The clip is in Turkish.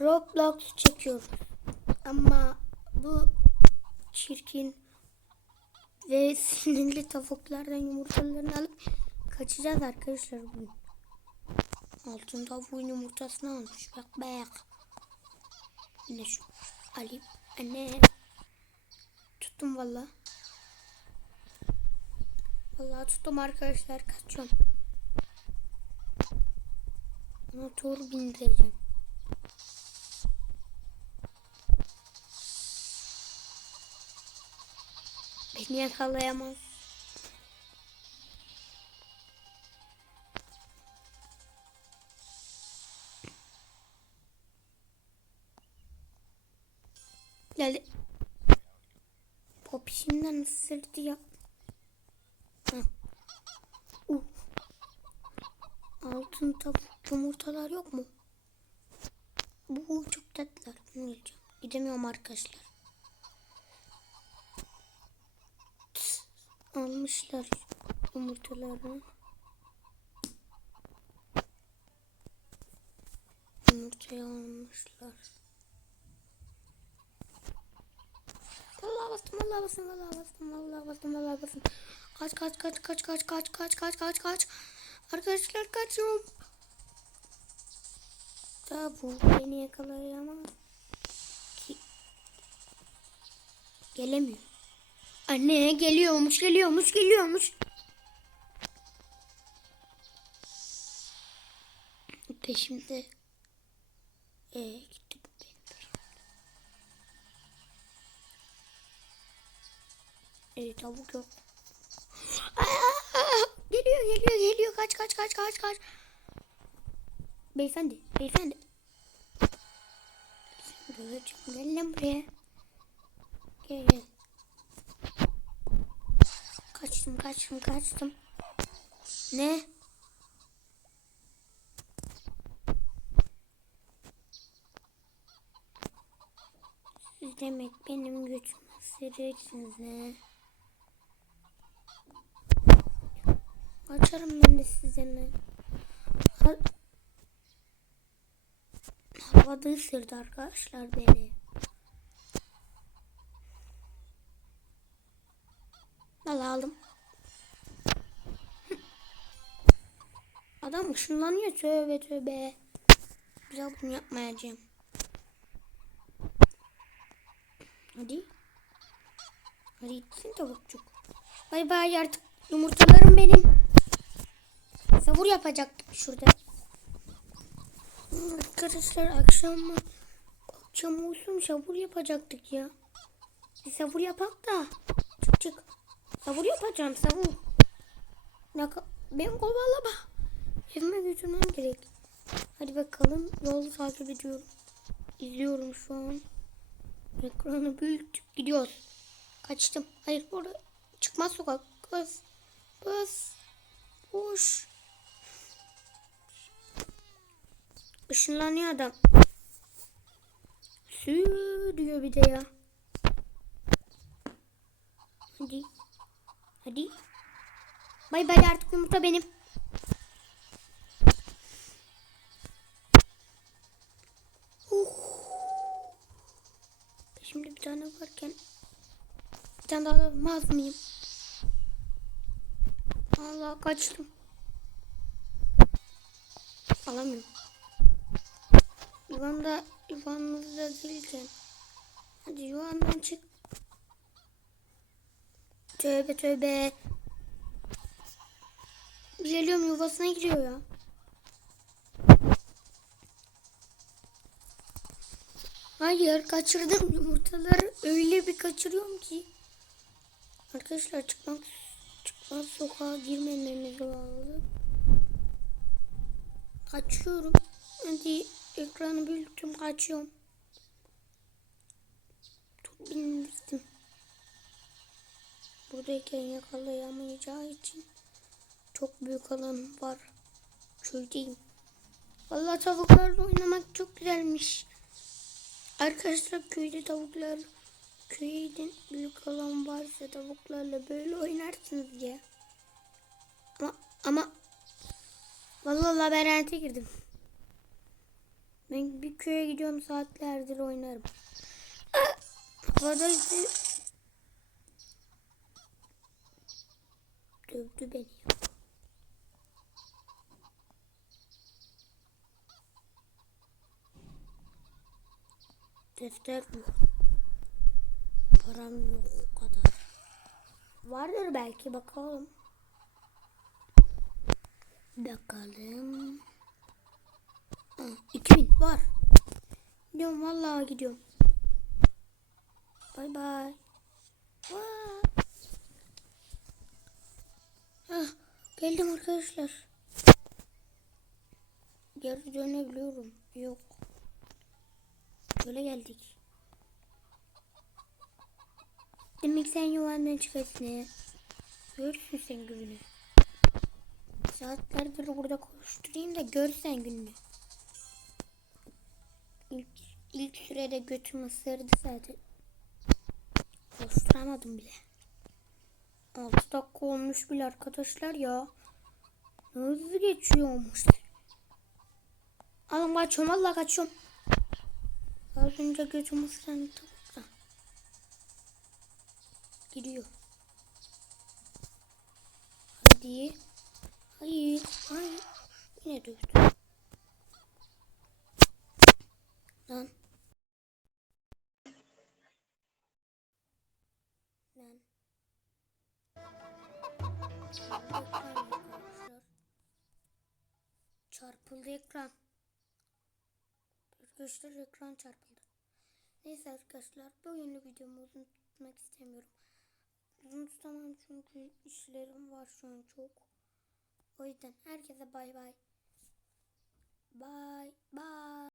Roblox çekiyoruz. Ama bu çirkin ve sinirli tavuklardan yumurtalarını alıp kaçacağız arkadaşlar bugün. Altın tavuğun yumurtasını almış. Bak bak. Ne şu? Alayım. Anne. Tuttum valla. Vallahi tuttum arkadaşlar. Kaçıyorum. Motor bindireceğim. Beni yakalayamaz. Geldi. Popişimden ısırdı ya. Uh. Altın tavuk yumurtalar yok mu? Bu çok tatlılar. Bunu. Gidemiyorum arkadaşlar. Almışlar yumurtalarını. Yumurtayı almışlar. Vallahi bastım, vallahi bastım, vallahi bastım, vallahi bastım, vallahi bastım. Kaç, kaç, kaç, kaç, kaç, kaç, kaç, kaç, kaç, kaç. Arkadaşlar kaçıyorum. Da bu beni yakalayamaz ki. Gelemiyor. Anne geliyormuş, geliyormuş, geliyormuş. Peşimde. Ee, gitti bu benim peşimde. Ee, tavuk yok. Aa, geliyor, geliyor, geliyor. Kaç, kaç, kaç, kaç, kaç. Beyefendi, beyefendi. Göreceğim. Gel lan buraya. Gel gel. Kaçtım kaçtım kaçtım. Ne? Siz demek benim gücümü sırrırsınız ne? Açarım ben de size ne? Ha Havada ısırdı arkadaşlar beni. Al aldım. Adam ışınlanıyor tövbe tövbe. Güzel bunu yapmayacağım. Hadi. Hadi gitsin tavukçuk. Bay bay artık yumurtalarım benim. Savur yapacaktık şurada. Arkadaşlar akşam mı? Akşam olsun sabur yapacaktık ya. Bir sabur yapak da. Çık çık. Sabur yapacağım sabur. Ne ben kovalama. Evime götürmem gerek. Hadi bakalım yolu takip ediyorum. İzliyorum şu an. Ekranı büyüttük gidiyoruz. Kaçtım. Hayır orada çıkmaz sokak. Bas. Bas. Boş. Işınlanıyor adam. Sü diyor bir de ya. Hadi. Hadi. Bay bay artık yumurta benim. Uh. Şimdi bir tane varken bir tane daha alamaz mıyım? Allah kaçtım. Alamıyorum. Yuvan da yuvanızda değilken. Hadi yuvandan çık. Tövbe tövbe. Geliyorum yuvasına giriyor ya. Hayır kaçırdım yumurtaları öyle bir kaçırıyorum ki. Arkadaşlar çıkmak çıkmaz sokağa girmememiz lazım. Kaçıyorum. Hadi ekranı büyüttüm kaçıyorum. Çok. Buradayken yakalayamayacağı için çok büyük alan var. Köydeyim. Vallahi tavuklarla oynamak çok güzelmiş. Arkadaşlar köyde tavuklar köyde büyük alan varsa tavuklarla böyle oynarsınız ya. Ama ama vallahi labirente girdim. Ben bir köye gidiyorum saatlerdir oynarım. Havada izi... Dövdü beni. Defter yok. Param yok o kadar. Vardır belki bakalım. Bakalım. Ha, 2000 var. Gidiyorum vallahi gidiyorum. Bay bay. Vaa. Ah, geldim arkadaşlar. Geri dönebiliyorum. Yok. Böyle geldik. Demek sen yuvandan çıkarsın he. Görürsün sen gününü. Saatlerdir burada koşturayım da görsen gününü. İlk, ilk sürede götüm ısırdı zaten. Koşturamadım bile. 6 dakika olmuş bile arkadaşlar ya. Hızlı geçiyormuş. Alın kaçıyorum valla kaçıyorum. Az önce ısırdı da. Gidiyor. Hadi. Hayır. Hayır. Yine dövdü. Çarpıldı ekran. Arkadaşlar ekran çarpıldı. Neyse arkadaşlar bugünlük videomu uzun tutmak istemiyorum. Uzun tutamam çünkü işlerim var şu an çok. O yüzden herkese bay bay. Bay bay.